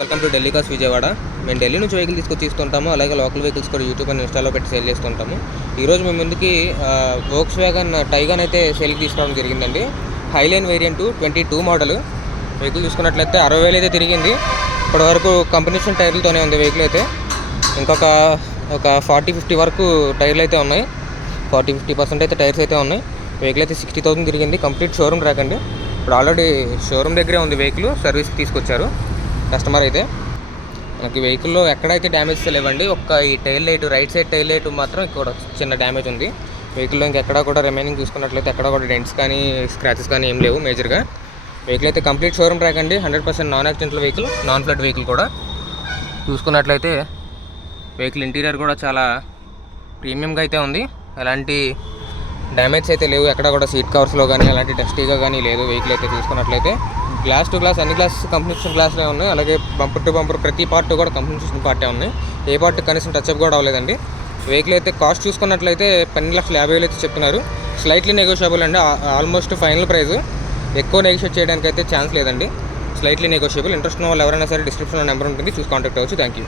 Welcome to Delhi cars Vijayawada. మేము ఢిల్లీ నుంచి vehicle తీసుకొచ్చి ఇస్తుంటాము. అలాగే లోకల్ వెహికల్స్ కూడా యూట్యూబ్ అండ్ ఇన్స్టాలో పెట్టి సేల్ చేస్తుంటాము. ఈరోజు మేము ముందుకి వోక్స్వ్యాగన్ టైగన్ అయితే సేల్కి తీసుకోవడం జరిగిందండి. హైలైన్ వేరియంట్ 22 మోడల్ వెహికల్ చూసుకున్నట్లయితే 60,000 అయితే తిరిగింది. ఇప్పటివరకు కంపెనీషన్ టైర్లతోనే ఉంది వెహికల్ అయితే. ఇంకొక 40-50 వరకు టైర్లు అయితే ఉన్నాయి. 40-50% అయితే టైర్స్ అయితే ఉన్నాయి. వెహికల్ అయితే 60,000 తిరిగింది. కంప్లీట్ షోరూమ్ ట్రాక్ అండి. ఇప్పుడు ఆల్రెడీ షోరూమ్ దగ్గరే ఉంది వెహికల్, సర్వీస్కి తీసుకొచ్చారు కస్టమర్ అయితే. మనకి వెహికల్లో ఎక్కడైతే డ్యామేజెస్ లేవండి. ఈ tail light, right side tail light మాత్రం ఇక్కడ చిన్న డ్యామేజ్ ఉంది వెహికల్లో. ఇంకెక్కడా కూడా రిమైనింగ్ చూసుకున్నట్లయితే ఎక్కడ కూడా డెంట్స్ కానీ స్క్రాచెస్ కానీ ఏం లేవు మేజర్గా. వెహికల్ అయితే కంప్లీట్ షోరూమ్ ట్రాక్ అండి. 100% non accidental vehicle, non flood vehicle కూడా. చూసుకున్నట్లయితే వెహికల్ ఇంటీరియర్ కూడా చాలా ప్రీమియంగా అయితే ఉంది. ఎలాంటి డ్యామేజ్ అయితే లేవు ఎక్కడ కూడా. సీట్ కవర్స్లో కానీ అలాంటి డస్టీగా కానీ లేదు వెహికల్ అయితే. చూసుకున్నట్లయితే గ్లాస్ టు గ్లాస్ అన్ని గ్లాస్ కంపెనీషన్ గ్లాస్లే ఉన్నాయి. అలాగే బంపర్ టు బంపర్ ప్రతి పార్ట్ కూడా కంపెనీషన్ పార్టే ఉన్నాయి. ఏ పార్ట్ కనీసం టచ్అప్ కూడా అవ్వలేదండి. వెహికల్ అయితే కాస్ట్ చూసుకున్నట్లయితే 12,50,000 అయితే చెప్తున్నారు. స్లైట్లీ నెగోషియబుల్ అండి. Almost final price. ఎక్కువ నెగోషియేట్ చేయడానికి అయితే ఛాన్స్ లేదండి. Slightly negotiable. ఇంట్రెస్ట్ ఉన్న వాళ్ళు ఎవరైనా సరే డిస్క్రిప్షన్లో నెంబర్ ఉంటుంది, చూసి కాంటాక్ట్ అవ్వచ్చు. Thank you.